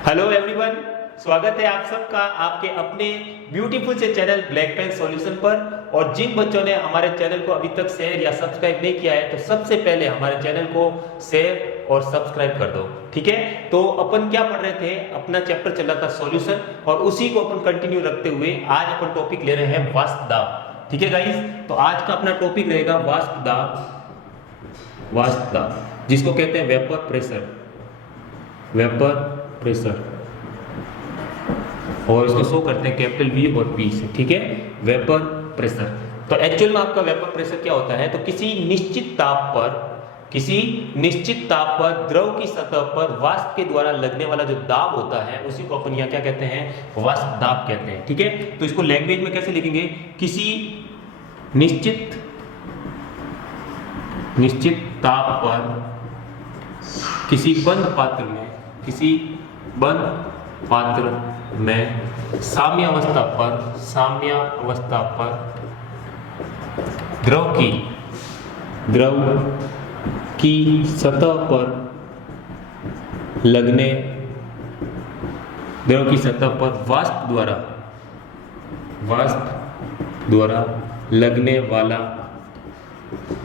Hello everyone, स्वागत है आप सबका आपके अपने ब्यूटीफुल से चैनल ब्लैक पेन सॉल्यूशन पर। और जिन बच्चों ने हमारे चैनल को अभी तक शेयर या सब्सक्राइब नहीं किया है तो सबसे पहले हमारे चैनल को शेयर और सब्सक्राइब कर दो, ठीक है। तो अपन क्या पढ़ रहे थे, अपना चैप्टर चल रहा था सॉल्यूशन और उसी को अपन कंटिन्यू रखते हुए आज अपन टॉपिक ले रहे हैं वाष्प दाब, ठीक है गाइस। तो आज का अपना टॉपिक रहेगा वाष्प दाब, जिसको कहते हैं वेपर प्रेशर, और इसको शो करते हैं कैपिटल वी और पी से, ठीक है। वेपर प्रेशर, तो एक्चुअल में आपका वेपर प्रेशर क्या होता है, तो किसी निश्चित ताप पर द्रव की सतह पर वाष्प के द्वारा लगने वाला जो दाब होता है उसी को अपन यहाँ क्या कहते हैं, वाष्प दाब कहते हैं, ठीक है। तो इसको लैंग्वेज में कैसे लिखेंगे, किसी निश्चित ताप पर किसी बंद पात्र में साम्यावस्था पर द्रव की सतह पर वाष्प द्वारा लगने वाला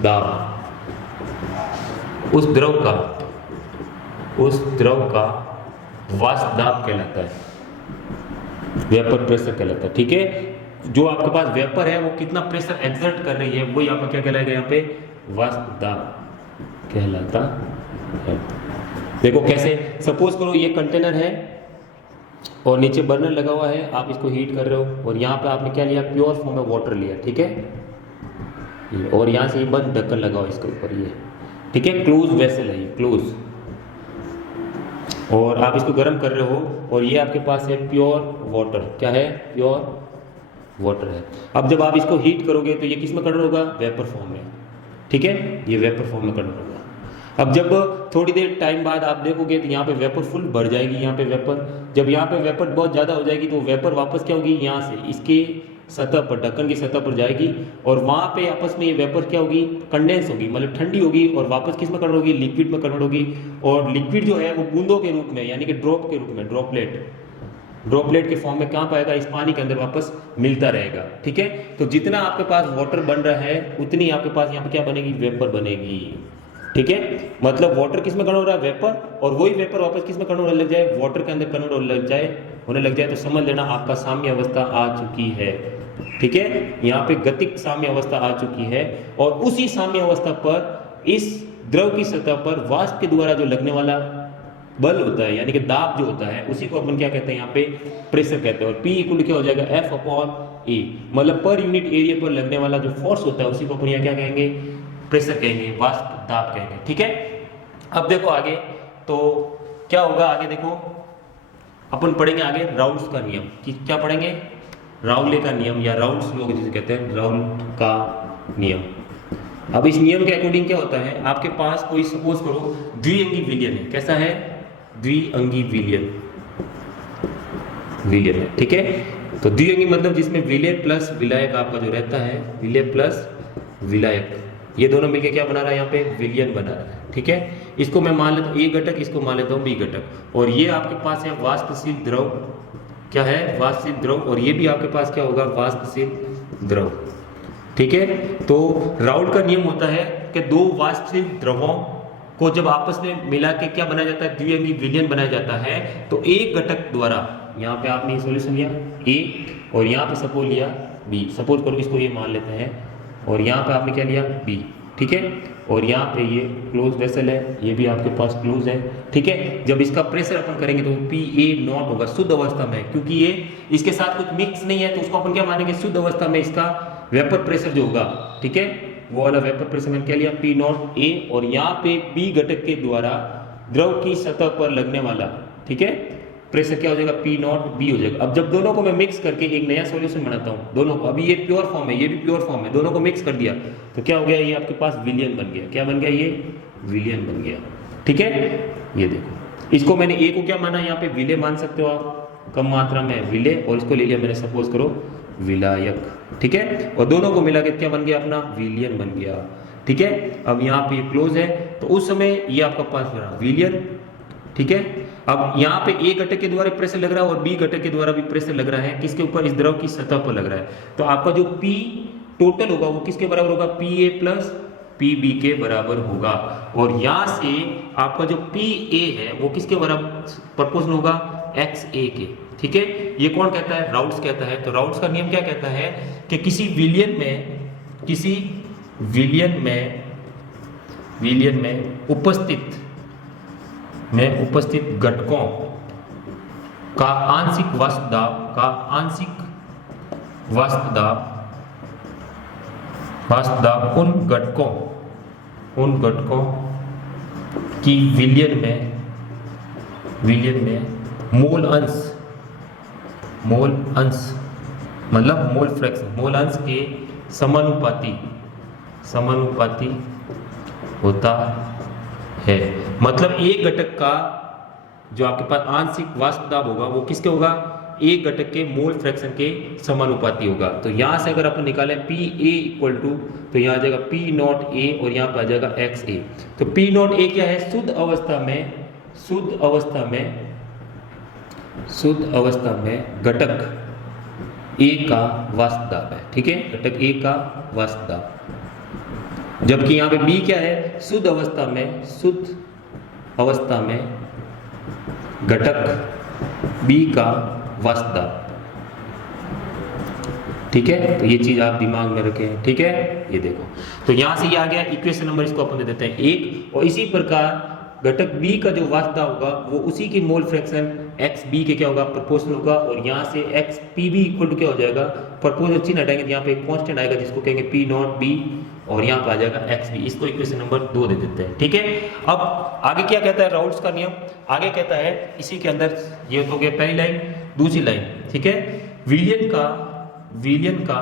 दाब उस द्रव का वाष्प दाब कहलाता है, वेपर प्रेशर कहलाता है, ठीक है। जो आपके पास वेपर है वो कितना प्रेशर एक्सर्ट कर रही है वही आपका क्या कहलाएगा, यहाँ पे वाष्प दाब कहलाता है। देखो कैसे, सपोज करो ये कंटेनर है और नीचे बर्नर लगा हुआ है, आप इसको हीट कर रहे हो और यहाँ पे आपने क्या लिया, प्योर फॉर्म में वाटर लिया, ठीक है। और यहाँ से ये बंद ढक्कन लगा हुआ इसके ऊपर, ये ठीक है, क्लोज वेसल है, ये क्लोज। और आप इसको गर्म कर रहे हो और ये आपके पास है प्योर वाटर, क्या है, प्योर वाटर है। अब जब आप इसको हीट करोगे तो ये किस में कन्वर्ट होगा, वेपर फॉर्म में, ठीक है, ये वेपर फॉर्म में कन्वर्ट होगा। अब जब थोड़ी देर टाइम बाद आप देखोगे तो यहाँ पे वेपर फुल बढ़ जाएगी, यहाँ पे वेपर, जब यहाँ पे वेपर बहुत ज़्यादा हो जाएगी तो वेपर वापस क्या होगी, यहाँ से इसके सतह पर, ढक्कन की सतह पर जाएगी और वहाँ पे आपस में ये वेपर क्या होगी, कंडेंस होगी, मतलब ठंडी होगी और वापस किस में कन्वर्ट होगी, लिक्विड में कन्वर्ट होगी। और लिक्विड जो है वो बूंदों के रूप में, यानी कि ड्रॉप के रूप में, ड्रॉपलेट के फॉर्म में कहाँ पाएगा, इस पानी के अंदर वापस मिलता रहेगा, ठीक है। तो जितना आपके पास वाटर बन रहा है उतनी आपके पास यहाँ पे क्या बनेगी, वेपर बनेगी, ठीक है। मतलब वाटर किस में कन्वर्ट हो रहा है, वेपर, और वही वेपर वापस किस में कन्वर्ट होने लग जाए, वाटर के अंदर कन्वर्ट होने लग जाए तो समझ लेना आपका साम्य अवस्था आ चुकी है, ठीक है। यहाँ पे गतिक साम्य अवस्था आ चुकी है और उसी साम्य अवस्था पर इस द्रव की सतह पर वाष्प के द्वारा जो लगने वाला बल होता है, यानी कि दाब जो होता है, उसी को अपन क्या कहते हैं, यहाँ पे प्रेशर कहते हैं। और P इक्वल क्या हो जाएगा, F/A, मतलब पर यूनिट एरिया पर लगने वाला जो फोर्स होता है उसी को अपन यहाँ क्या कहेंगे, प्रेशर कहेंगे, वाष्प दाब कहेंगे, ठीक है। अब देखो आगे तो क्या होगा, आगे देखो अपन पढ़ेंगे आगे राउल्स का नियम, क्या पढ़ेंगे, राउले का नियम या राउल्स लोग जिसे कहते हैं, राउल का नियम। अब इस नियम के अकॉर्डिंग क्या होता है, आपके पास कोई सपोज करो द्विअंगी विलयन है, कैसा है, द्विअंगी विलयन है, ठीक है। तो द्विअंगी मतलब जिसमें विलय प्लस विलायक आपका जो रहता है, विलय प्लस विलायक, ये दोनों मिलकर क्या बना रहा है, यहाँ पे विलयन बना रहा है, ठीक है। इसको मैं मान लेता हूँ A घटक, इसको मान लेता हूँ B घटक, और ये आपके पास है वाष्पशील द्रव, क्या है, वाष्पशील द्रव, और ये भी आपके पास क्या होगा, वाष्पशील द्रव, ठीक है। तो राउल का नियम होता है कि दो वाष्पशील द्रवों को जब आपस में मिला के क्या बनाया जाता है, द्विअंगी विलयन बनाया जाता है। तो एक घटक द्वारा, यहाँ पे आपने सॉल्यूशन लिया A और यहाँ पे सपोज लिया B, सपोज करो इसको ये मान लेते हैं, और यहाँ पे आपने क्या लिया B, ठीक है। और यहाँ पे ये क्लोज वेसल है, ये भी आपके पास क्लोज है, ठीक है। जब इसका प्रेशर अपन करेंगे तो PA0 होगा शुद्ध अवस्था में, क्योंकि ये इसके साथ कुछ मिक्स नहीं है तो उसको अपन क्या मानेंगे, शुद्ध अवस्था में इसका वेपर प्रेशर जो होगा, ठीक है, वो वाला वेपर प्रेशर मैंने क्या लिया, P0A, और यहाँ पे B घटक के द्वारा द्रव की सतह पर लगने वाला, ठीक है, प्रेशर क्या हो जाएगा, P0B हो जाएगा। अब जब दोनों को मैं मिक्स करके एक नया सॉल्यूशन बनाता हूँ, दोनों को, अभी ये प्योर फॉर्म है, ये भी प्योर फॉर्म है, दोनों को मिक्स कर दिया तो क्या हो गया, ये आपके पास विलयन बन गया, क्या बन गया, ये विलयन बन गया, ठीक है। ये देखो, इसको मैंने A को क्या माना, यहाँ पे विलय मान सकते हो आप, कम मात्रा में विलय, और इसको ले लिया मैंने सपोज करो विलायक, ठीक है। और दोनों को मिला के क्या बन गया, अपना विलयन बन गया, ठीक है। अब यहाँ पे क्लोज है तो उस समय ये आपका पास रहा विलियन, ठीक है। अब यहाँ पे ए घटक के द्वारा प्रेशर लग रहा है और बी घटक के द्वारा भी प्रेशर लग रहा है, किसके ऊपर? इस द्रव की सतह पर लग रहा है। तो आपका जो पी टोटल होगा वो किसके बराबर होगा? P A plus P B के बराबर होगा। और यहाँ से आपका जो पी ए है वो किसके बराबर प्रोपोर्शनल होगा? एक्स ए के। ठीक है, ये कौन कहता है? राउल्स कहता है। तो राउल्स का नियम क्या कहता है कि किसी विलियन में उपस्थित घटकों का आंशिक वास्तव उन घटकों की विलियन में मोल अंश मतलब मोल फ्रैक्शन, मोल अंश के समानुपाती होता है। मतलब एक घटक का जो आपके पास आंशिक वाष्प दाब होगा वो किसके होगा? एक घटक के मोल फ्रैक्शन के समानुपाती होगा। तो यहां से अगर अपन निकालें पी ए इक्वल टू, तो यहाँ आ जाएगा पी नॉट ए और यहाँ पर आ जाएगा एक्स ए। तो पी नॉट ए क्या है? शुद्ध अवस्था में घटक ए का वाष्प दाब है। ठीक है, घटक ए का वाष्प दाब। जबकि यहाँ पे बी क्या है? शुद्ध अवस्था में घटक बी का वाष्प दाब। ठीक है, तो ये चीज आप दिमाग में रखें। ठीक है, ये देखो, तो यहां से ये आ गया इक्वेशन नंबर, इसको अपन दे देते हैं 1। और इसी प्रकार घटक बी का जो वाष्प दाब होगा वो उसी की मोल फ्रैक्शन एक्स बी के क्या होगा? प्रोपोर्शनल होगा। और यहाँ से X P B equal to क्या हो जाएगा? प्रोपोर्शनल चिन्ह हटाएंगे तो यहाँ पे एक कांस्टेंट आएगा जिसको कहेंगे पी नॉट बी और यहाँ पे आ जाएगा एक्स बी। इसको इक्वेशन नंबर 2 दे देते हैं। ठीक है, अब आगे क्या कहता है राउल्स का नियम? आगे कहता है इसी के अंदर, ये तो गया पहली लाइन। दूसरी लाइन, ठीक है, विलियन का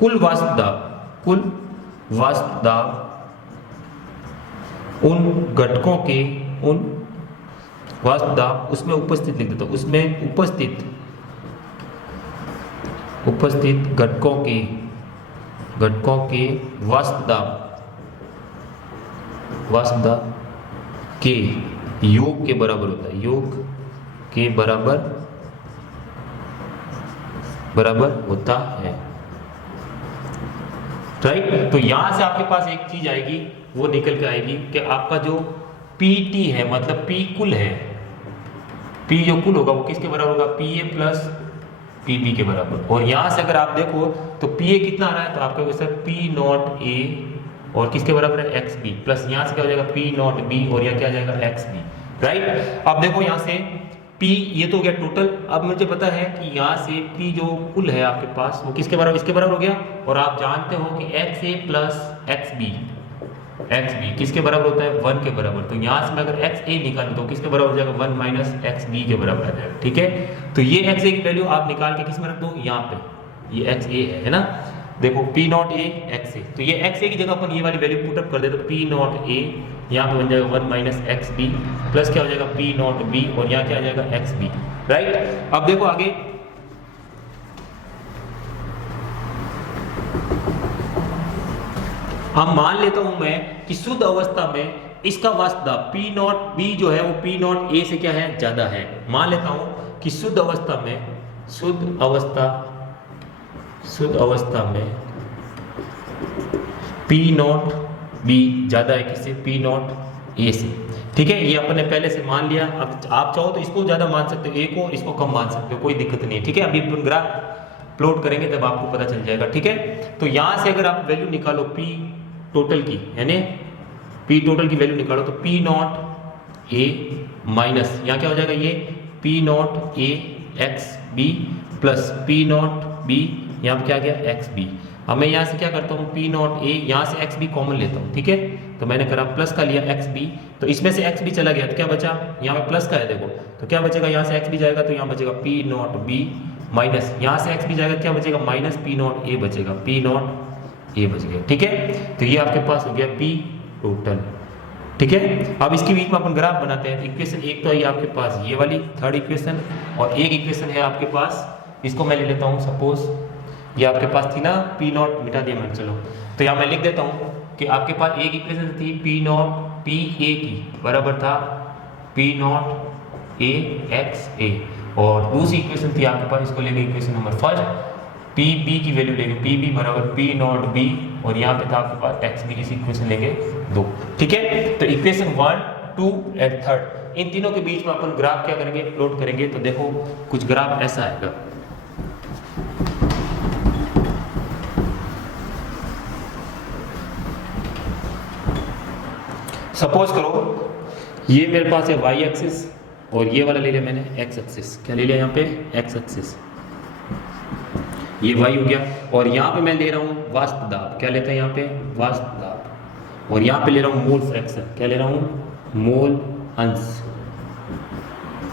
कुल वाष्प दाब उन घटकों के वाष्प दाब उसमें उपस्थित लिख देता हूं, उसमें उपस्थित घटकों के वाष्प दाब के योग के बराबर होता है, योग के बराबर होता है। राइट, तो यहां से आपके पास एक चीज आएगी, वो निकल के आएगी कि आपका जो PT है मतलब P कुल है, P जो कुल होगा वो किसके बराबर होगा? PA प्लस PB के बराबर। और यहां से अगर आप देखो तो PA कितना आ रहा है? तो आपका सर P नॉट A और किसके बराबर है? XB प्लस यहाँ से क्या हो जाएगा? P नॉट B और यहाँ क्या आ जाएगा? XB। राइट, अब देखो यहाँ से P ये तो हो गया टोटल। अब मुझे पता है कि यहाँ से P जो कुल है आपके पास वो किसके बराबर? इसके बराबर हो गया। और आप जानते हो कि XA प्लस XB किसके बराबर होता है? 1 के बराबर। तो यहाँ से मैं अगर XA निकालूं तो किसके बराबर हो जाएगा? 1 माइनस XB के बराबर आ जाएगा। ठीक है, तो ये XA की वैल्यू आप निकाल के किस में रख दो? यहाँ पे ये XA है ना, देखो P नॉट A XA। तो ये XA की जगह अपन ये वाली वैल्यू पुट अप कर दे तो P नॉट A यहाँ पे बन जाएगा 1 माइनस XB प्लस क्या हो जाएगा? P नॉट B और यहाँ क्या आ जाएगा? XB। राइट, अब देखो आगे, अब मान लेता हूं मैं कि शुद्ध अवस्था में इसका वाष्प दाब P नॉट B जो है वो P नॉट A से क्या है? ज्यादा है। मान लेता हूं कि शुद्ध अवस्था में P नॉट B ज्यादा है किससे? P नॉट A से। ठीक है, ये अपन ने पहले से मान लिया। अब आप चाहो तो इसको ज्यादा मान सकते हो A को, इसको कम मान सकते हो, कोई दिक्कत नहीं है। ठीक है, अभी अपन ग्राफ प्लॉट करेंगे तब आपको पता चल जाएगा। ठीक है, तो यहां से अगर आप वैल्यू निकालो P टोटल की, यानी P टोटल की वैल्यू निकालो तो P नॉट A माइनस यहाँ क्या हो जाएगा? ये P not A XB plus P not B यहाँ पे क्या गया? XB। अब मैं यहाँ से क्या करता हूँ? P नॉट A यहाँ से XB कॉमन लेता हूँ। ठीक है, तो मैंने करा प्लस का लिया XB, तो इसमें से XB चला गया तो क्या बचा? यहाँ पे प्लस का है देखो, तो क्या बचेगा? यहाँ से XB जाएगा तो यहाँ बचेगा P नॉट B माइनस यहाँ से XB जाएगा क्या बचेगा? माइनस P नॉट A बचेगा, P नॉट A बच गया। ठीक है, तो ये आपके पास हो गया P टोटल। ठीक है, अब इसके बीच में अपन ग्राफ बनाते हैं। इक्वेशन एक तो आई आपके पास ये वाली थर्ड इक्वेशन, और एक इक्वेशन है आपके पास, इसको मैं ले लेता हूँ। सपोज ये आपके पास थी ना P नॉट, मिटा दिया मैंने, चलो तो यहाँ मैं लिख देता हूँ कि आपके पास एक इक्वेशन थी P नॉट P A की बराबर था P not A X A, और दूसरी इक्वेशन थी आपके पास, इसको लेंगे equation number first, P B की वैल्यू लेंगे, पी बी बराबर पी नॉट बी, और यहाँ पे था आपके पास एक्स बी, इसी इक्वेशन लेंगे 2। ठीक है, तो इक्वेशन 1, 2 एंड 3 इन तीनों के बीच में अपन ग्राफ क्या करेंगे, प्लॉट करेंगे। तो देखो कुछ ग्राफ ऐसा आएगा, सपोज करो ये मेरे पास है वाई एक्सिस, और ये वाला ले लिया मैंने एक्स एक्सिस। क्या ले लिया यहाँ पे, एक्स एक्सिस, ये वाई हो गया, और यहाँ पे मैं ले रहा हूँ वाष्प दाब। क्या लेते हैं यहाँ पे, वाष्प दाब, और यहाँ पे ले रहा हूँ मोल फ्रैक्शन। क्या ले रहा हूँ, मोल अंश,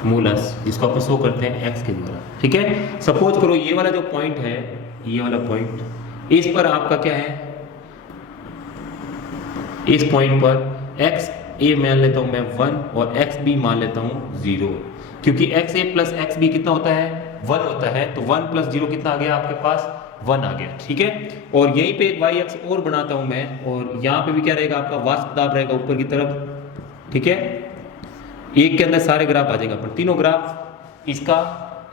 मूल अंश, जिसको अपन शो करते हैं एक्स के द्वारा। ठीक है, सपोज करो ये वाला जो पॉइंट है, ये वाला पॉइंट, इस पर आपका क्या है, इस पॉइंट पर एक्स ए मान लेता हूं मैं 1 और एक्स बी मान लेता हूं 0, क्योंकि एक्स ए प्लस एक्स बी कितना होता है, 1 होता है। तो 1 प्लस 0 कितना आ गया आपके पास, 1 आ गया। ठीक है, और यहीं पे एक वाई एक्स और बनाता हूं मैं, और यहाँ पे भी क्या रहेगा आपका, वाष्प दाब रहेगा ऊपर की तरफ। ठीक है, एक के अंदर सारे ग्राफ आ जाएगा, पर तीनों ग्राफ, इसका,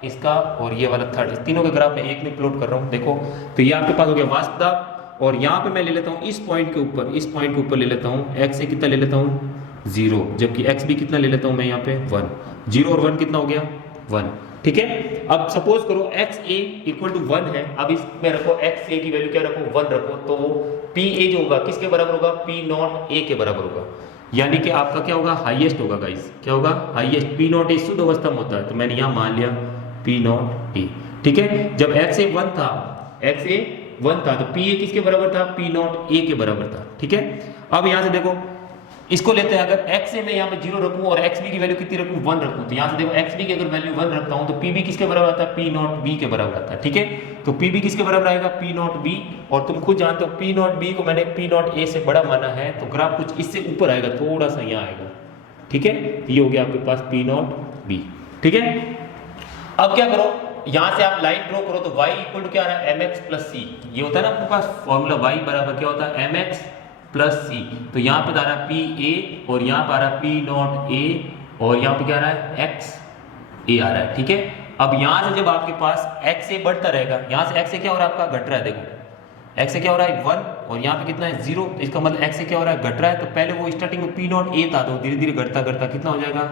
इसका और ये वाला थर्ड, इस तीनों के ग्राफ में एक में प्लॉट कर रहा हूँ। देखो तो ये आपके पास हो गया वाष्प दाब, और यहाँ पे मैं ले लेता हूँ इस पॉइंट के ऊपर, इस पॉइंट के ऊपर ले लेता हूँ एक्स ए कितना ले लेता हूँ 0, जबकि एक्स बी कितना ले लेता हूँ मैं यहाँ पे 1। 0 और 1 कितना हो गया, 1। ठीक है, अब सपोज करो एक्स ए इक्वल टू 1 है, अब इसमें रखो एक्स ए की वैल्यू क्या रखो, 1 रखो, तो वो पी ए जो होगा किसके बराबर होगा, पी नॉट ए के बराबर होगा, यानी कि आपका क्या होगा, हाईएस्ट होगा गाइस। क्या होगा, हाईएस्ट। पी नॉट ए शुद्ध अवस्था में होता है, तो मैंने यहाँ मान लिया पी नॉट ए। ठीक है, जब एक्स ए 1 था, एक्स ए 1 था, तो पी ए किसके बराबर था, पी नॉट ए के बराबर था। ठीक है, अब यहाँ से देखो इसको लेते हैं, अगर एक्स ए में यहाँ पे 0 रखूं और एक्स बी की वैल्यू कितनी रखूं, 1 रखूं, तो यहाँ से देखो एक्स बी की अगर वैल्यू 1 रखता हूं तो पी बी किसके बराबर आता है, पी नॉट बी के बराबर आता है। ठीक है, तो पी बी किसके बराबर आएगा, पी नॉट बी, और तुम खुद जानते हो पी नॉट बी को मैंने पी नॉट ए से बड़ा माना है, तो ग्राफ कुछ इससे ऊपर आएगा, थोड़ा सा यहाँ आएगा। ठीक है, ये हो गया आपके पास पी नॉट बी। ठीक है, अब क्या करो, यहाँ से आप लाइन ड्रॉ करो, तो y इक्वल टू क्या आ रहा है, mx प्लस सी, ये होता है ना आपके पास फॉर्मूला, y बराबर क्या होता है, mx प्लस सी। तो यहाँ पे आ रहा है पी ए, और यहाँ पे आ रहा है पी नॉट ए, और यहाँ पे क्या आ रहा है, एक्स ए आ रहा है। ठीक है, अब यहाँ से जब आपके पास एक्स ए बढ़ता रहेगा, यहाँ से एक्स ए क्या हो रहा है आपका, घट रहा है। देखो एक्स ए क्या हो रहा है 1, और यहाँ पे कितना है 0, तो इसका मतलब एक्स ए क्या हो रहा है, घट रहा है। तो पहले वो स्टार्टिंग में पी नॉट ए था, तो धीरे धीरे घटता घटता कितना हो जाएगा,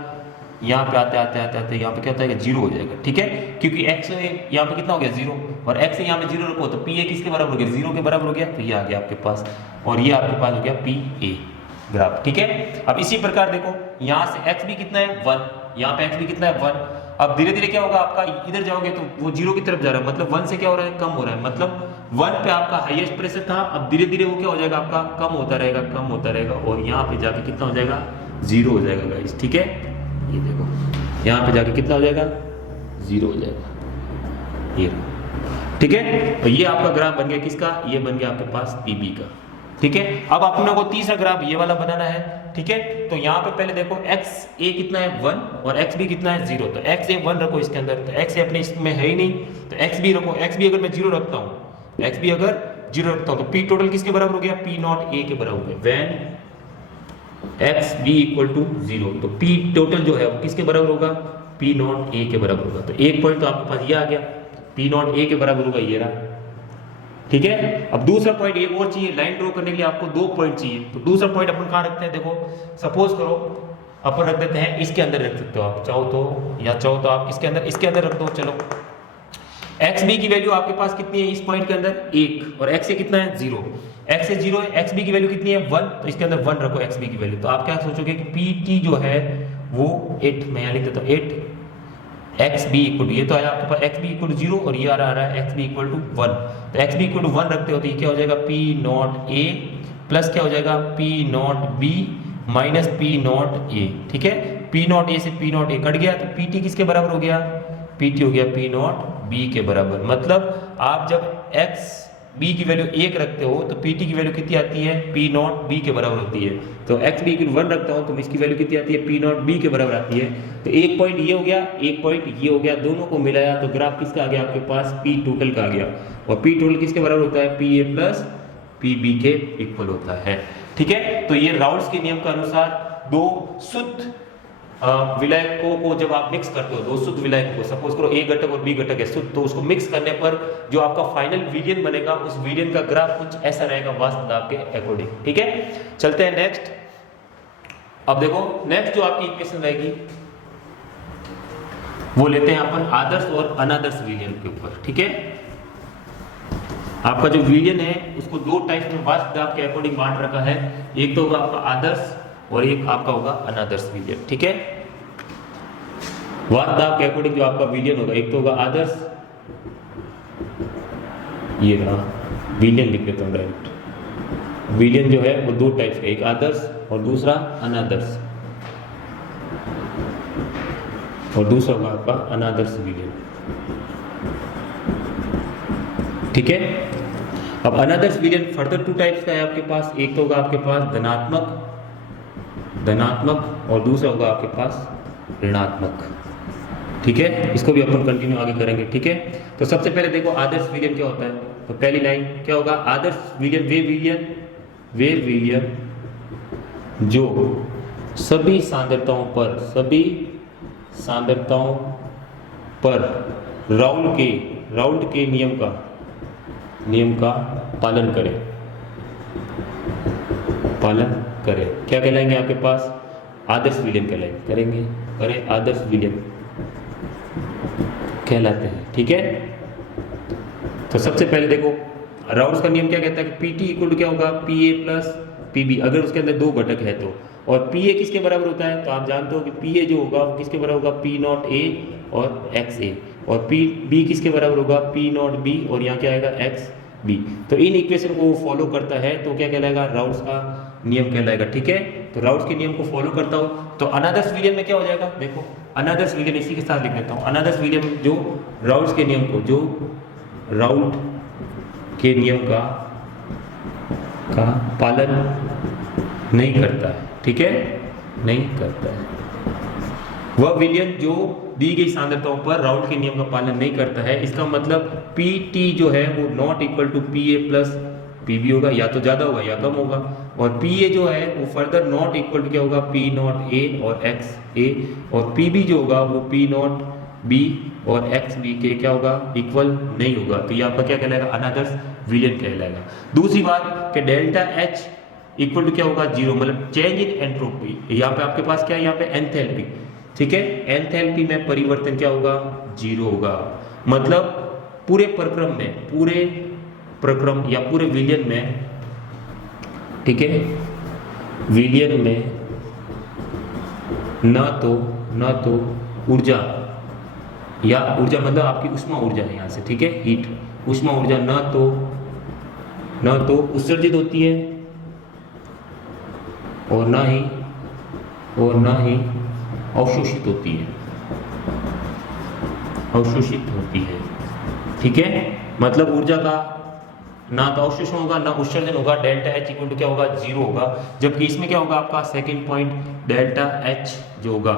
यहाँ पे आते आते आते आते यहाँ पे क्या होता है, 0 हो जाएगा। ठीक है, क्योंकि एक्स यहाँ पे कितना हो गया 0, और एक्स यहाँ पे 0 रखो, तो पी ए किसके बराबर हो गया, 0 के बराबर हो गया, तो ये आ गया आपके पास, और ये आपके पास हो गया पी ए ग्राफ। ठीक है, अब इसी प्रकार देखो यहाँ से एक्स भी कितना है 1, यहाँ पे एक्स भी कितना है 1। अब धीरे धीरे क्या होगा आपका, इधर जाओगे तो वो 0 की तरफ जा रहा है, मतलब 1 से क्या हो रहा है, कम हो रहा है, मतलब 1 पे आपका हाईएस्ट प्रेशर था, अब धीरे धीरे वो क्या हो जाएगा आपका, कम होता रहेगा, कम होता रहेगा, और यहाँ पे जाके कितना हो जाएगा, 0 हो जाएगा गाइस। ठीक है, ये देखो यहाँ पे जाके कितना हो जाएगा, 0 हो जाएगा, ये। ठीक है, तो ये आपका ग्राफ बन गया किसका, ये बन गया आपके पास पीबी का। ठीक है, अब अपने को तीसरा ग्राफ ये वाला बनाना है। ठीक है, तो यहाँ पे पहले देखो एक्स ए कितना है 1 और एक्स बी कितना है 0, तो एक्स ए 1 रखो इसके अंदर, तो एक्स ए अपने इसमें है ही नहीं, तो एक्स बी रखो। एक्स बी अगर मैं 0 रखता हूँ, एक्स बी अगर 0 रखता हूँ, तो पी टोटल किसके बराबर हो गया, पी नॉट ए के बराबर हो गया, when X B equal to 0, तो पी टोटल जो है वो किसके बराबर होगा, पी नॉट ए के बराबर होगा। तो एक पॉइंट तो आपके पास ये आ गया, पी नॉट ए के बराबर होगा, ये रहा। ठीक है, अब दूसरा पॉइंट एक और चाहिए, लाइन ड्रॉ करने के लिए आपको 2 पॉइंट चाहिए, तो दूसरा पॉइंट अपन कहाँ रखते हैं, देखो सपोज करो अपन रख देते हैं, इसके अंदर रख सकते हो आप चाहो तो, या चाहो तो आप इसके अंदर रख दो। चलो एक्स बी की वैल्यू आपके पास कितनी है इस पॉइंट के अंदर 1, और एक्स ए कितना है 0, एक्स ए 0 है, एक्स बी की वैल्यू कितनी है 1, तो इसके अंदर 1 रखो एक्स बी की वैल्यू। तो आप क्या सोचोगे कि पी टी जो है वो 8, मैं यहाँ लिख देता हूँ 8 एक्स बी इक्वल टू, ये तो आया आपके पास एक्स बी इक्वल टू 0, और ये आ रहा है एक्स बी इक्वल टू 1, तो एक्स बी इक्वल टू 1 रखते हो तो ये क्या हो जाएगा, पी नॉट ए प्लस क्या हो जाएगा, P not B minus P not ए। ठीक है, पी नॉट ए से पी नॉट ए कट गया, तो पी टी किसके बराबर हो गया, पी टी हो गया पी नॉट बी के बराबर। मतलब आप जब एक्स बी की वैल्यू 1 रखते हो तो पी टी की वैल्यू कितनी आती है, पी नॉट बी के बराबर होती है। तो एक्स बी इक्वल 1 रखता हूँ तो इसकी वैल्यू कितनी आती है, पी नॉट बी के बराबर आती है। तो एक पॉइंट ये हो गया, एक पॉइंट ये हो गया, दोनों को मिलाया तो ग्राफ किसका आ गया आपके पास, पी टोटल का आ गया, और पी टोटल किसके बराबर होता है, P A plus P B के इक्वल होता है। ठीक है, तो ये राउल्स के नियम के अनुसार 2 शुद्ध विलायकों को जब आप मिक्स करते हो, दो शुद्ध विलायकों को, सपोज करो ए घटक और बी घटक है शुद्ध, तो उसको मिक्स करने पर जो आपका फाइनल विलियन बनेगा, उस विलियन का ग्राफ कुछ ऐसा रहेगा वास्तव दाब के अकॉर्डिंग। ठीक है, चलते हैं नेक्स्ट। अब देखो नेक्स्ट जो आपकी इक्वेशन रहेगी वो लेते हैं अपन आदर्श और अनादर्श विलियन के ऊपर। ठीक है, आपका जो विलियन है उसको दो टाइप में वास्तव दाब के अकॉर्डिंग बांट रखा है, एक तो होगा आपका आदर्श और एक आपका होगा अनादर्श विलियन। ठीक है, वास्तव दाब के अकॉर्डिंग जो आपका विलियन होगा, एक तो होगा आदर्श, ये रहा विलियन लिख देता हूं डायरेक्ट। विलियन जो है वो दो टाइप्स का, एक आदर्श और दूसरा अनादर्श, और दूसरा होगा आपका अनादर्श विलियन। ठीक है, अब अनादर्श विलियन फर्दर टू टाइप्स का है आपके पास, एक तो होगा आपके पास धनात्मक और दूसरा होगा आपके पास ऋणात्मक। ठीक है, इसको भी अपन कंटिन्यू आगे करेंगे। ठीक है, तो सबसे पहले देखो आदर्श विलियन क्या होता है, तो पहली लाइन क्या होगा, आदर्श विलियन वे विलियन जो सभी सांद्रताओं पर राउल्ट के नियम का पालन करे क्या कहलाएंगे आपके पास, आदर्श विलियन कहलाएंगे, आदर्श विलियन कहलाते हैं। ठीक है, तो सबसे पहले देखो राउल्ट का नियम क्या कहता है कि पीटी इक्वल टू क्या होगा, पीए प्लस पीबी, अगर उसके अंदर दो घटक है तो, और पीए किसके बराबर होता है, तो आप जानते हो कि पीए जो होगा वो किसके बराबर होगा, पी नॉट ए और एक्स ए, और पी बी किसके बराबर होगा, पी नॉट बी, और यहाँ क्या आएगा एक्स बी। तो इन इक्वेशन को फॉलो करता है तो क्या कहलाएगा, राउल्ट का नियम कहलाएगा। ठीक है, तो राउल्ट के नियम को फॉलो करता हो तो अनादर्श विलियन में क्या हो जाएगा, देखो अनादर्श विलियन इसी के साथ लिख देता हूँ, अनादर्श विलियन जो राउल्ट के नियम का पालन नहीं करता है। ठीक है, नहीं करता है, वह विलियन जो दी गई सांद्रताओं पर राउल्ट के नियम का पालन नहीं करता है। इसका मतलब Pt जो है वो not equal to Pa plus Pb होगा, या तो ज्यादा होगा या कम होगा, और Pa जो है वो फर्दर नॉट इक्वल टू क्या होगा, P नॉट A और X A, और Pb जो होगा वो P नॉट B और X B के क्या होगा, इक्वल नहीं होगा। तो ये आपका क्या कहलाएगा, अनादर्श विलियन कहलाएगा। दूसरी बात कि डेल्टा H इक्वल टू क्या होगा, जीरो, मतलब चेंज इन एंट्रोपी। यहाँ पे आपके पास क्या है, यहाँ पे एंथैल्पी। ठीक है, एंथैल्पी में परिवर्तन क्या होगा, जीरो होगा, मतलब पूरे प्रक्रम या पूरे विलियन में, ठीक है, विलियन में न तो ऊर्जा मतलब आपकी उष्मा ऊर्जा है यहाँ से, ठीक है, हीट उष्मा ऊर्जा न तो उत्सर्जित होती है और ना ही अवशोषित होती है। ठीक है, मतलब ऊर्जा का ना तो अवशोषण होगा ना उत्सर्जन होगा, डेल्टा H इक्वल टू क्या होगा, जीरो होगा। जबकि इसमें क्या होगा, आपका सेकंड पॉइंट डेल्टा H जो होगा,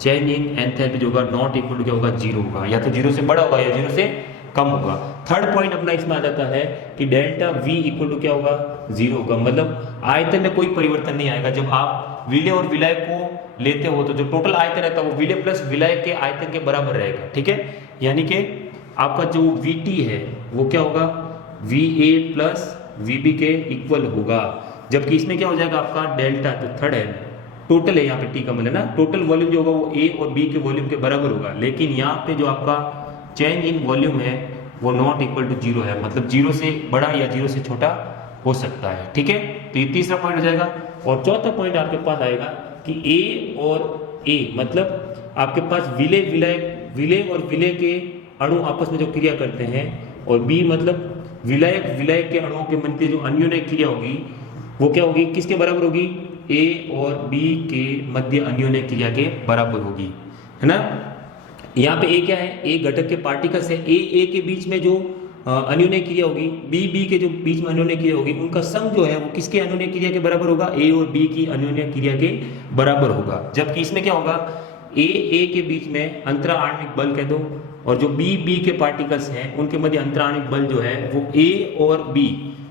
चेंज इन एंथैल्पी जो होगा, नॉट इक्वल टू क्या होगा, जीरो होगा, या तो जीरो से बड़ा होगा या जीरो से कम होगा। थर्ड पॉइंट अपना इसमें आ जाता है कि डेल्टा V इक्वल टू क्या होगा, जीरो होगा, मतलब आयतन में कोई परिवर्तन नहीं आएगा। जब आप विलय और विलायक को लेते हो तो जो टोटल आयतन रहता है वो विलय प्लस विलायक के आयतन के बराबर रहेगा। ठीक है, यानी कि आपका जो Vt है वो क्या होगा, Va प्लस Vb के इक्वल होगा। जबकि इसमें क्या हो जाएगा, आपका डेल्टा, तो थर्ड है, टोटल है यहाँ पे T का मतलब ना, टोटल वॉल्यूम जो होगा वो A और B के वॉल्यूम के बराबर होगा। लेकिन यहाँ पे जो आपका चेंज इन वॉल्यूम है वो नॉट इक्वल टू जीरो है, मतलब जीरो से बड़ा या जीरो से छोटा हो सकता है। ठीक है, तो ये तीसरा पॉइंट हो जाएगा। और चौथा पॉइंट आपके पास आएगा कि A और A मतलब आपके पास विलय और विलय के अणु आपस में जो क्रिया करते हैं, और B मतलब विलायक के अणुओं के मध्य जो अन्योन्य क्रिया होगी वो क्या होगी, किसके बराबर होगी, A और B के मध्य अन्योन्य क्रिया के बराबर होगी, है ना। यहाँ पे A क्या है, A घटक के पार्टिकल्स है, A के बीच में जो अन्योन्य क्रिया होगी, B के जो बीच में अन्योन्य क्रिया होगी, उनका सम जो है वो किसके अन्योन्य क्रिया के बराबर होगा, A और B की अन्योन्य क्रिया के बराबर होगा। जबकि इसमें क्या होगा, A के बीच में अंतरा आणविक बल कह दो, और जो B के पार्टिकल्स हैं उनके मध्य अंतरा आणविक बल जो है वो A और B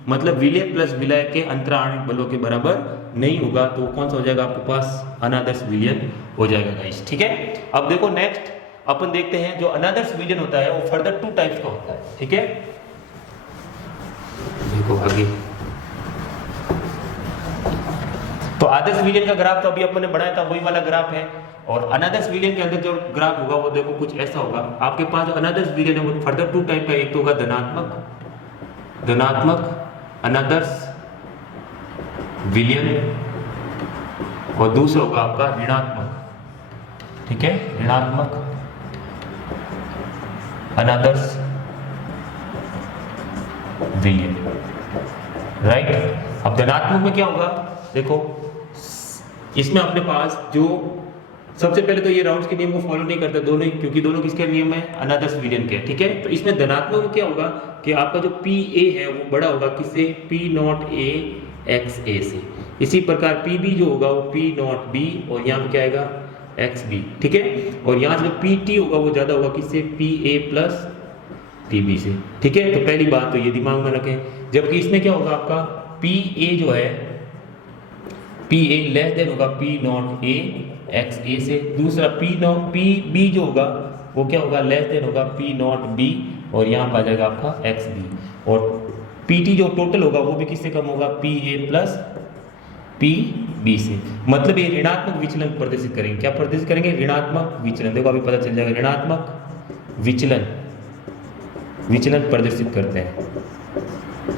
मतलब विलय प्लस विलायक के अंतरा आणविक बलों के बराबर नहीं होगा तो कौन सा हो जाएगा आपके पास अनादर्स विलियन हो जाएगा गाइस। ठीक है, अब देखो नेक्स्ट अपन देखते हैं जो अनादर्स विलियन होता है वो फर्दर 2 टाइप्स का होता है। ठीक है, देखो आगे तो आदर्श विलियन का ग्राफ तो अभी अपन ने बनाया था वही वाला ग्राफ है, और अनादर्स विलियन के अंदर जो ग्राफ होगा वो देखो कुछ ऐसा होगा। आपके पास जो अनादर्स विलियन है वो फर्दर 2 टाइप का, एक तो होगा धनात्मक अनादर्स विलियन और दूसरा होगा आपका ऋणात्मक। ठीक है, ऋणात्मक अनादर्स विलियन, राइट। अब धनात्मक में क्या होगा, देखो इसमें अपने पास जो सबसे पहले तो ये राउंड्स के नियम को फॉलो नहीं करते दोनों ही, क्योंकि दोनों किसके नियम है, अनादर्स विलियन के। ठीक है, तो इसमें धनात्मक में क्या होगा कि आपका जो पी ए है वो बड़ा होगा किससे, P not A X A से। इसी प्रकार पी बी जो होगा वो पी नॉट बी, और यहाँ पे क्या आएगा एक्स बी। ठीक है, और यहाँ से जो पी टी होगा वो ज्यादा होगा किससे, P A plus P B से। ठीक है, तो पहली बात तो ये दिमाग में रखें। जबकि इसमें क्या होगा आपका पी ए जो है, पी ए लेस देन होगा P not A X A से। दूसरा पी बी जो होगा वो क्या होगा, लेस देन होगा पी नॉट बी, और यहाँ पर आ जाएगा आपका एक्स बी। और पी टी जो टोटल होगा वो भी किससे कम होगा, P A plus P B से। मतलब ये ऋणात्मक विचलन प्रदर्शित करेंगे। क्या प्रदर्शित करेंगे, ऋणात्मक विचलन। देखो अभी पता चल जाएगा, ऋणात्मक विचलन प्रदर्शित करते हैं,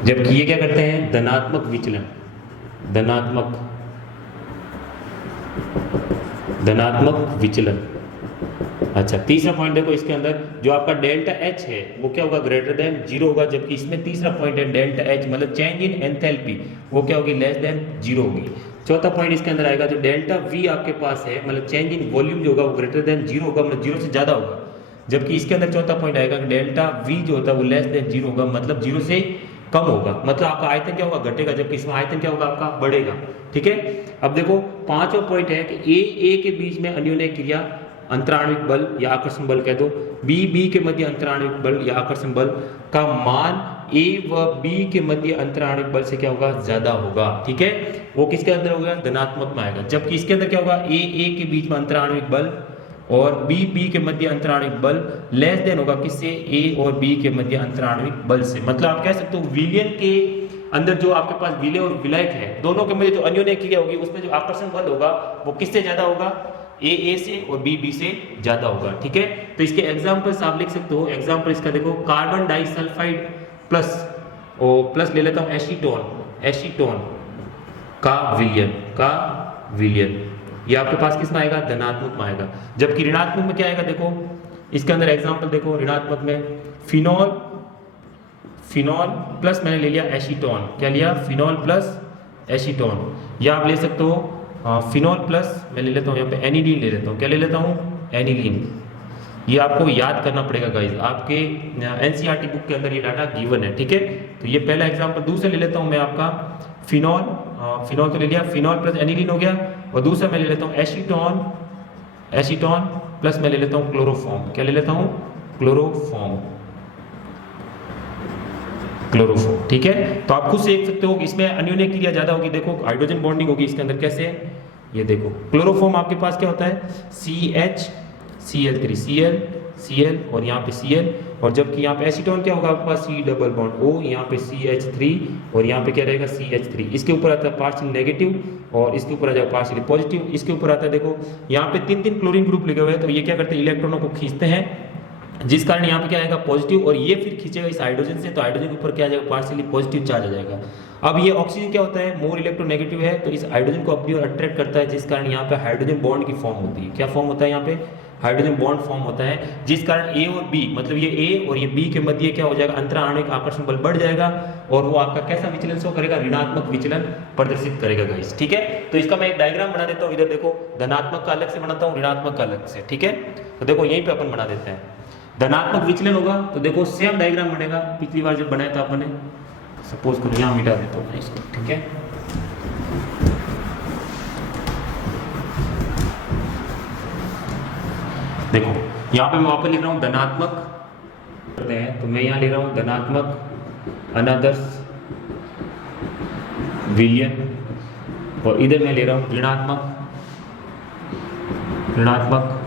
जबकि ये क्या करते हैं, धनात्मक विचलन, धनात्मक विचलन। अच्छा, तीसरा पॉइंट देखो इसके अंदर जो आपका डेल्टा एच है वो क्या होगा, ग्रेटर देन 0 होगा। जबकि इसमें तीसरा पॉइंट है डेल्टा एच मतलब चेंज इन एंथैल्पी, वो क्या होगी, लेस देन 0 होगी। चौथा पॉइंट इसके अंदर आएगा जो डेल्टा वी आपके पास है मतलब चेंज इन वॉल्यूम जो होगा वो ग्रेटर देन 0 होगा, मतलब 0 से ज्यादा होगा। जबकि इसके अंदर चौथा पॉइंट आएगा कि डेल्टा वी जो होता है वो लेस देन 0 होगा, मतलब 0 से कम होगा, मतलब आपका आयतन क्या होगा, घटेगा। जबकि इसमें आयतन क्या होगा, आपका बढ़ेगा। ठीक है, अब देखो पांचवा पॉइंट है कि ए के बीच में अन्योन्य क्रिया अंतराणविक बल या आकर्षण बल कह दो, बी के मध्य अंतराणविक बल या आकर्षण बल का मान ए व बी के मध्य अंतराणविक बल से क्या होगा, ज्यादा होगा। ठीक है, वो किसके अंदर होगा, धनात्मक में आएगा। जबकि इसके अंदर क्या होगा, ए के बीच में अंतराणविक बल और बी के मध्य अंतराणविक बल लेस देन होगा किससे, ए और बी के मध्य अंतराणविक बल से। मतलब आप कह सकते हो विलियन के अंदर जो आपके पास विलय और विलायक है दोनों के मध्य जो अन्योन्य क्रिया होगी उसमें जो आकर्षण बल होगा वो किससे ज्यादा होगा, ए से और बी से ज्यादा होगा। ठीक है, तो इसके एग्जांपल्स आप लिख सकते हो। एग्जांपल इसका देखो, कार्बन डाइसल्फाइड प्लस ले लेता हूं एसीटोन का विलयन, ये आपके पास किस में आएगा, धनात्मक में आएगा। जबकि ऋणात्मक में क्या आएगा, देखो इसके अंदर एग्जांपल देखो, ऋणात्मक में फिनॉल प्लस मैंने ले लिया एसीटोन, क्या लिया, फिनॉल प्लस एसीटोन। या आप ले सकते हो फिनॉल प्लस मैं ले लेता हूँ यहाँ पे एनिलीन ले लेता हूँ, क्या ले लेता हूँ, एनिलीन। ये आपको याद करना पड़ेगा गाइस, आपके एनसीईआरटी बुक के अंदर ये डाटा गिवन है। ठीक है, तो ये पहला एग्जांपल। दूसरा ले लेता हूँ मैं आपका फिनॉल तो ले लिया, फिनॉल प्लस एनिलीन हो गया। और दूसरा मैं ले लेता हूँ एसीटोन प्लस मैं ले लेता हूँ क्लोरोफॉर्म, क्या ले लेता हूँ, क्लोरोफॉर्म। ठीक है, तो आप खुद से देख सकते हो कि इसमें अन्योन्य क्रिया ज्यादा होगी। देखो हाइड्रोजन बॉन्डिंग होगी इसके अंदर, कैसे है ये देखो, क्लोरोफॉर्म आपके पास क्या होता है, CH Cl और यहाँ पे Cl, और जबकि यहाँ पे एसीटोन क्या होगा आपके पास, C डबल बॉन्ड O, यहाँ पे CH3 और यहाँ पे क्या रहेगा CH3। इसके ऊपर आता है पार्शियल नेगेटिव और इसके ऊपर आ जाएगा पार्शियल पॉजिटिव। इसके ऊपर आता है देखो यहाँ पे 3 क्लोरीन ग्रुप लिखे हुए हैं, तो ये क्या करते हैं, इलेक्ट्रॉनों को खींचते हैं, जिस कारण यहाँ पे क्या आएगा पॉजिटिव, और ये फिर खींचेगा इस हाइड्रोजन से, तो हाइड्रोजन के ऊपर क्या आ जाएगा, पार्शियली पॉजिटिव चार्ज आ जाएगा। अब ये ऑक्सीजन क्या होता है, मोर इलेक्ट्रोनेगेटिव है, तो इस हाइड्रोजन को अपनी ओर अट्रैक्ट करता है, जिस कारण यहाँ पे हाइड्रोजन बॉन्ड की फॉर्म होती है। क्या फॉर्म होता है, यहाँ पे हाइड्रोजन बॉन्ड फॉर्म होता है, जिस कारण ए और बी मतलब ये ए और ये बी के मध्य क्या हो जाएगा, अंतराणविक आकर्षण बल बढ़ जाएगा, और वो आपका कैसा विचलन शो करेगा, ऋणात्मक विचलन प्रदर्शित करेगा गाइस। ठीक है, तो इसका मैं एक डायग्राम बना देता हूँ। इधर देखो धनात्मक का अलग से बनाता हूँ, ऋणात्मक का अलग से। ठीक है, तो देखो यहीं पे अपन बना देते हैं। धनात्मक विचलन होगा तो देखो सेम डायग्राम बनेगा, पिछली बार जब बनाया था अपने, सपोज करो यहाँ मिटा देता हूँ इसको। ठीक है, देखो यहाँ पे मैं वापस लिख रहा हूँ धनात्मक करते हैं, तो मैं यहाँ ले रहा हूँ धनात्मक अनादर्श विलयन और इधर मैं ले रहा हूँ ऋणात्मक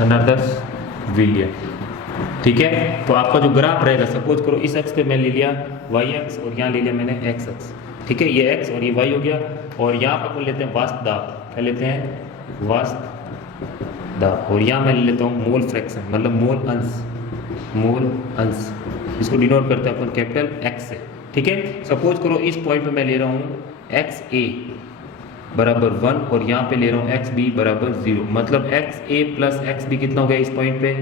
अनदर्स विलियन। ठीक है, तो आपका जो ग्राफ रहेगा, सपोज करो इस अक्ष पे मैं ले लिया वाई एक्स और यहाँ ले लिया मैंने एक्स अक्ष। ठीक है, ये एक्स और ये वाई हो गया, और यहाँ पर अपन लेते हैं वास्त दाब। क्या लेते हैं? वास्त दाब। और यहाँ मैं ले लेता हूँ मोल फ्रैक्शन, मतलब मोल अंश। इसको डिनोट करते हैं अपन कैपिटल एक्स से। ठीक है, सपोज करो इस पॉइंट पे मैं ले रहा हूँ एक्स ए बराबर 1 और यहाँ पे ले रहा हूँ एक्स बी बराबर 0, मतलब एक्स ए प्लस एक्स बी कितना हो गया इस पॉइंट पे?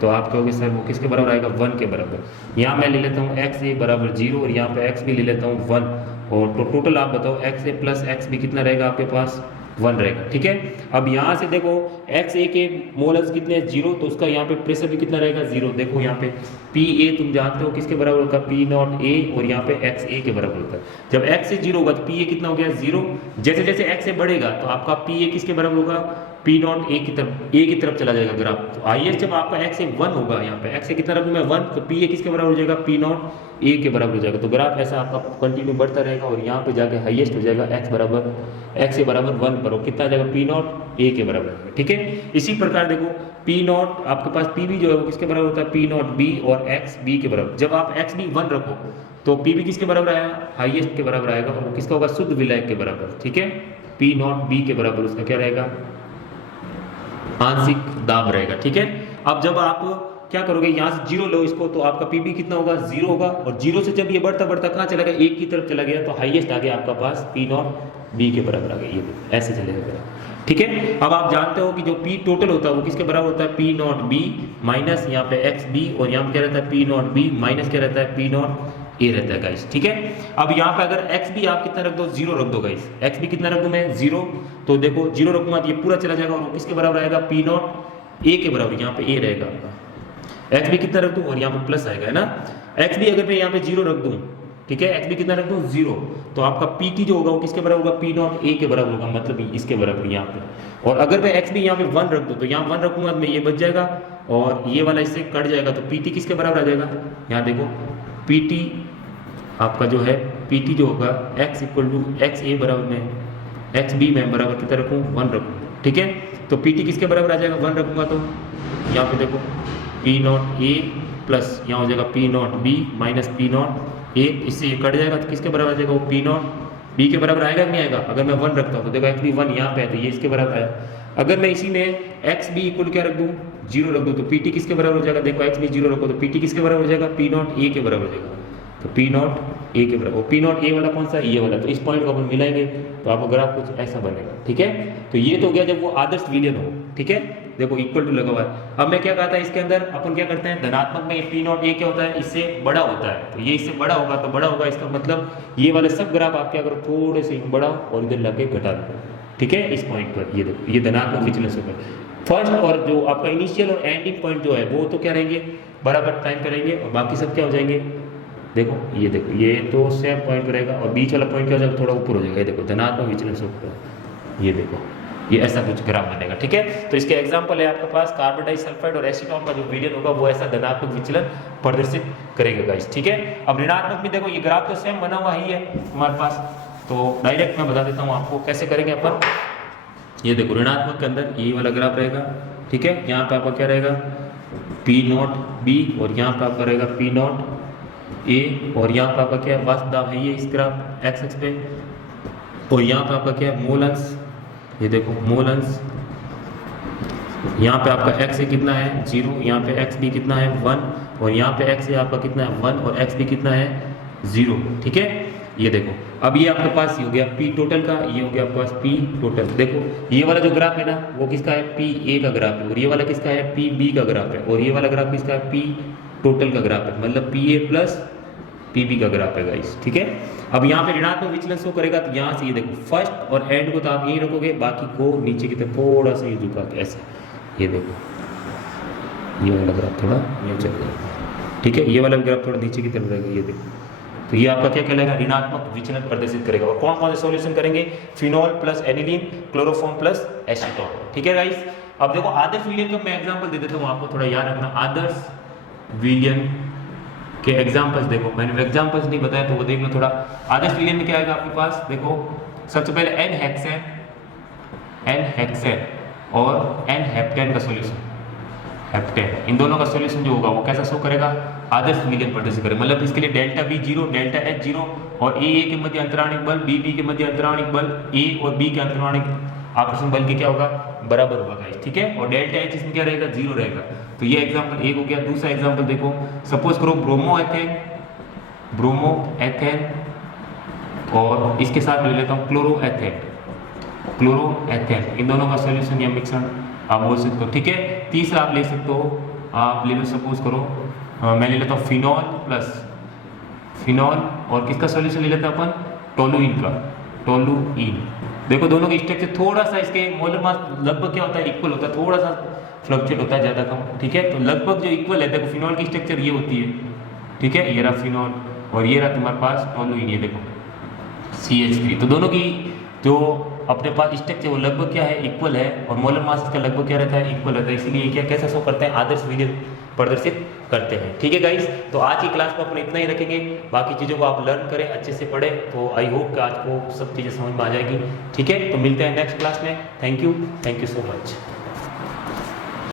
तो आप कहोगे सर वो किसके बराबर आएगा? 1 के बराबर। यहाँ मैं ले लेता हूँ एक्स ए बराबर 0 और यहाँ पे एक्स बी ले लेता हूँ 1, और तो टोटल आप बताओ एक्स ए प्लस एक्स बी कितना रहेगा आपके पास? 1 रहेगा। ठीक है, अब यहाँ से देखो एक्स ए के मोलस कितने हैं? 0, तो उसका यहाँ पे प्रेशर भी कितना रहेगा? 0। देखो यहाँ पे पी ए तुम जानते हो किसके बराबर होता है? पी नॉट ए, और यहाँ पे एक्स ए के बराबर होता है। जब एक्स ए 0 होगा तो पी ए कितना हो गया? 0। जैसे जैसे एक्स ए बढ़ेगा तो आपका पी ए किसके बराबर होगा? पी नॉट ए की तरफ चला जाएगा ग्राफ। तो आइए जब आपका एक्स ए 1 होगा, यहाँ पे एक्स ए कितना रखूँ मैं? 1, तो पी ए किसके बराबर हो जाएगा? पी नॉट ए के बराबर हो जाएगा। तो ग्राफ ऐसा आपका कंटिन्यू बढ़ता रहेगा और यहाँ पे जाके हाईएस्ट हो जाएगा एक्स ए बराबर 1 पर, कितना आ जाएगा? पी नॉट ए के बराबर। ठीक है, इसी प्रकार देखो पी नॉट आपके पास पी बी जो है वो किसके बराबर होता है? पी नॉट बी और एक्स बी के बराबर। जब आप एक्स बी 1 रखो तो पी बी किसके बराबर आएगा? हाईएस्ट के बराबर आएगा, और वो किसका होगा? शुद्ध विलायक के बराबर। ठीक है, पी नॉट बी के बराबर उसका क्या रहेगा? आंशिक दाब रहेगा। ठीक है, अब जब आप क्या करोगे, यहाँ से 0 लो इसको, तो आपका पीबी कितना होगा? 0 होगा, और 0 से जब ये बढ़ता बढ़ता कहाँ चला गया? 1 की तरफ चला गया, तो हाईएस्ट आ गया आपका पास पी नॉट बी के बराबर आ गया। ये ऐसे चलेगा। ठीक है, अब आप जानते हो कि जो पी टोटल होता है वो किसके बराबर होता है? पी नॉट बी माइनस यहाँ पे एक्स बी, और यहाँ पे क्या रहता है? पी नॉट बी माइनस क्या रहता है? पी नॉट ए रहता है गाइस। ठीक है, अब यहाँ पे अगर एक्स बी आप कितना रख दो? 0 रख दो गाइस। एक्स बी कितना रख दूं मैं? 0। तो देखो 0 रखूंगा तो ये पूरा चला जाएगा, और वो किसके बराबर आएगा? पी नॉट ए के बराबर। यहाँ पे ए रहेगा आपका। एक्स बी कितना रख दूं? और यहाँ पे प्लस आएगा, है ना। एक्स बी अगर मैं यहाँ पे 0 रख दूं, ठीक है, एक्स बी कितना रख दूं? 0, तो आपका पी टी जो होगा वो किसके बराबर होगा? पी नॉट ए के बराबर होगा, मतलब इसके बराबर यहाँ पे। और अगर मैं एक्स बी यहाँ पे 1 रख दूं, तो यहाँ 1 रखूंगा तो मैं ये बच जाएगा, और ये वाला इससे कट जाएगा, तो पी टी किसके बराबर आ जाएगा? यहाँ देखो पी टी आपका जो है पी टी जो होगा x इक्वल टू एक्स ए बराबर में एक्स बी में बराबर कितना रखूँ? 1 रखूँ। ठीक है, तो पी टी किसके बराबर आ जाएगा? 1 रखूँगा तो यहाँ पे देखो पी नॉट ए प्लस यहाँ हो जाएगा P not B minus P not ए, इससे ये कट जाएगा, तो किसके बराबर आ जाएगा? वो पी नॉट बी के बराबर आएगा कि नहीं आएगा? अगर मैं 1 रखता हूँ तो देखो एक्स बी 1 यहाँ पे है, तो ये इसके बराबर आया। अगर मैं इसी में एक्स बी इक्वल क्या रख दूँ? 0 रख दूँ, तो पी टी किसके बराबर हो जाएगा? देखो एक्स बी 0 रखो तो पी टी किसके बराबर हो जाएगा? पी नॉट ए के बराबर हो जाएगा। तो पी नॉट ए के बराबर, पी नॉट ए वाला कौन सा? ये वाला। तो इस पॉइंट को अपन मिलाएंगे तो आपको ग्राफ कुछ ऐसा बनेगा। ठीक है, तो ये तो गया जब वो आदर्श विलयन हो। ठीक है, देखो इक्वल टू लगा हुआ है। अब मैं क्या कहता है इसके अंदर अपन क्या करते हैं? धनात्मक में पी नॉट ए क्या होता है? इससे बड़ा होता है, तो ये इससे बड़ा होगा तो बड़ा होगा, इसका मतलब ये वाले सब ग्राफ आप क्या करो? थोड़े से बढ़ाओ और इधर लगे घटा दो। ठीक है, इस पॉइंट पर ये देखो ये धनात्मक विचलन से फर्स्ट और जो आपका इनिशियल और एंडिंग पॉइंट जो है वो तो क्या रहेंगे? बराबर टाइम पे रहेंगे, और बाकी सब क्या हो जाएंगे? देखो ये तो सेम पॉइंट पे रहेगा, और बीच वाला पॉइंट क्या हो जाएगा? थोड़ा ऊपर हो जाएगा। ये देखो धनात्मक विचलन से ऊपर, ये देखो ये ऐसा कुछ ग्राफ बनेगा। ठीक है, तो इसके एग्जांपल है आपके पास कार्बन डाइसल्फाइड और एसीटोन का जो विलयन होगा वो ऐसा धनात्मक विचलन प्रदर्शित करेगा गाइस। ठीक है, अब ऋणात्मक में देखो ये ग्राफ तो सेम बना हुआ ही है हमारे पास, तो डायरेक्ट मैं बता देता हूँ आपको कैसे करेंगे अपन। ये देखो ऋणात्मक के अंदर ये वाला ग्राफ रहेगा। ठीक है, यहाँ पे आपका क्या रहेगा? पी नॉट बी, और यहाँ पे आपका रहेगा पी नॉट ए, और यहाँ पे आपका क्या है? वास्तव दाब है ये इस ग्राफ एक्स एक्स पे, और यहाँ पे आपका क्या है? मोल अंश। ये देखो मोल अंश, यहाँ पे आपका एक्स ए कितना है? 0, यहाँ पे एक्स बी कितना है? 1, और यहाँ पे एक्स ए आपका कितना है? 1, और एक्स बी कितना है? 0। ठीक है, ये देखो अब ये आपके पास ये हो गया पी टोटल का, ये हो गया आपके पास पी टोटल। देखो ये वाला जो ग्राफ है ना वो किसका है? पी ए का ग्राफ है, और ये वाला किसका है? पी बी का ग्राफ है, और ये वाला ग्राफ किसका है? पी टोटल का ग्राफ है, मतलब P A plus P B का ग्राफ है गाइस। ठीक है, अब यहाँ पे ऋणात्मक विचलन शो करेगा, तो यहाँ से ये देखो फर्स्ट और एंड को तो आप यही रखोगे, बाकी को नीचे की तरफ थोड़ा सा ये झुका के ऐसे, ये देखो ये वाला ग्राफ थोड़ा ये चल जाएगा। ठीक है, ये वाला ग्राफ थोड़ा नीचे की तरफ रहेगा, ये देखो। तो ये आपका क्या कहलाएगा? ऋणात्मक विचलन प्रदर्शित करेगा। और कौन कौन से सॉल्यूशन करेंगे? Phenol plus aniline, chloroform plus acetone. ठीक है गाइस, अब देखो आदर्श विलयन का मैं एग्जांपल दे देता हूँ आपको, थोड़ा याद रखना। आदर्श विलयन कि एग्जाम्पल्स देखो, मैंने एग्जाम्पल्स नहीं बताया तो वो देख लो थोड़ा। आदर्श विलयन में क्या आएगा आपके पास, देखो सबसे पहले एन हेक्सेन और एन हेप्टेन का सॉल्यूशन, हेप्टेन, इन दोनों का सॉल्यूशन जो होगा वो कैसा शो करेगा, आदर्श विलयन प्रदर्शित करेगा। मतलब इसके लिए डेल्टा V 0, डेल्टा H 0 और ए के मध्य अंतराणिक बल, बी के मध्य अंतराणिक बल, ए और बी के अंतराणिक आकर्षण बल के क्या होगा, बराबर होगा गाइस, ठीक है। और डेल्टा H इसमें क्या रहेगा, 0 रहेगा। तो ये एग्जांपल एक हो गया। दूसरा एग्जांपल देखो, सपोज करो ब्रोमोएथेन और इसके साथ ले लेता हूँ क्लोरोएथेन, इन दोनों का सॉल्यूशन या मिश्रण आप बोल सकते हो, ठीक है। तीसरा आप ले सकते हो, आप ले लो सपोज करो मैं ले लेता हूँ फिनॉल और किसका सॉल्यूशन ले लेता हूँ अपन, टोलुइन। देखो दोनों के स्ट्रक्चर थोड़ा सा, इसके मोलर मास लगभग क्या होता है, इक्वल होता है, थोड़ा सा फ्लक्चुएट होता है, ज़्यादा कम, ठीक है। तो लगभग जो इक्वल है, देखो फिनॉल की स्ट्रक्चर ये होती है, ठीक है, ये रहा फिनॉल और ये रहा तुम्हारे पास टोलुइन, ये देखो CH3। तो दोनों की जो अपने पास स्ट्रक्चर वो लगभग क्या है, इक्वल है, और मोलर मास इसका लगभग क्या रहता है, इक्वल रहता है। इसीलिए क्या कैसा शो करते हैं, आदर्श विलयन प्रदर्शित करते हैं, ठीक है गाइस। तो आज की क्लास में अपने इतना ही रखेंगे, बाकी चीज़ों को आप लर्न करें, अच्छे से पढ़ें, तो आई होप कि आज को सब चीज़ें समझ में आ जाएगी, ठीक है। तो मिलते हैं नेक्स्ट क्लास में। Thank you so much.